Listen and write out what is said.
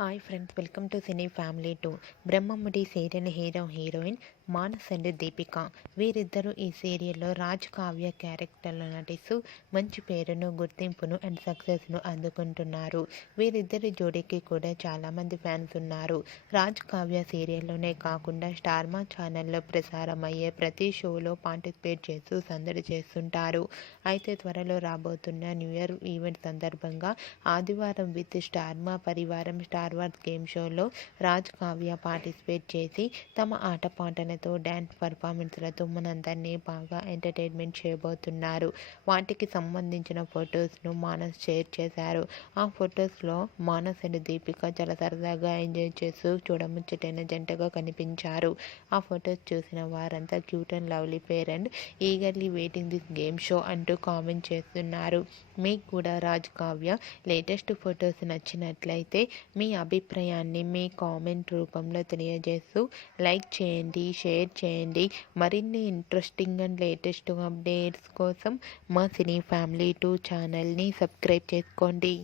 Hi friends, welcome to cine family 2. Brahmamudi serial heroine Manas and Deepika. వీరిద్దరూ ఈ సీరియల్లో రాజ్ కావ్య క్యారెక్టర్లో నటిస్తూ మంచి పేరును, గుర్తింపును అండ్ సక్సెస్ను అందుకుంటున్నారు. వీరిద్దరి జోడీకి కూడా చాలామంది ఫ్యాన్స్ ఉన్నారు. రాజ్ కావ్య సీరియల్లోనే కాకుండా స్టార్మా ఛానల్లో ప్రసారమయ్యే ప్రతి షోలో పార్టిసిపేట్ చేస్తూ సందడి చేస్తుంటారు. అయితే త్వరలో రాబోతున్న న్యూ ఇయర్ ఈవెంట్ సందర్భంగా ఆదివారం విత్ స్టార్మా పరివారం స్టార్ వార్స్ గేమ్ షోలో రాజ్ కావ్య పార్టిసిపేట్ చేసి తమ ఆటపాటలతో డ్యాన్స్ పర్ఫార్మెన్స్లతో మనందరినీ బాగా ఎంటర్టైన్మెంట్ చేయబోతున్నారు. వాటికి సంబంధించిన ఫొటోస్ను మానస్ షేర్ చేశారు. ఆ ఫొటోస్లో మానస్ అండ్ దీపిక చాలా సరదాగా ఎంజాయ్ చేస్తూ చూడముచ్చటైన జంటగా కనిపించారు. ఆ ఫొటోస్ చూసిన వారంతా cute and lovely pair and eagerly waiting this game show అంటూ కామెంట్ చేస్తున్నారు. మీకు కూడా రాజ్ కావ్య లేటెస్ట్ ఫొటోస్ నచ్చినట్లయితే మీ అభిప్రాయాన్ని మీ కామెంట్ రూపంలో తెలియజేస్తూ లైక్ చేయండి, షేర్ చేయండి. మరిన్ని ఇంట్రెస్టింగ్ అండ్ లేటెస్ట్ అప్డేట్స్ కోసం మా సినీ ఫ్యామిలీ 2 ఛానల్ని సబ్స్క్రైబ్ చేసుకోండి.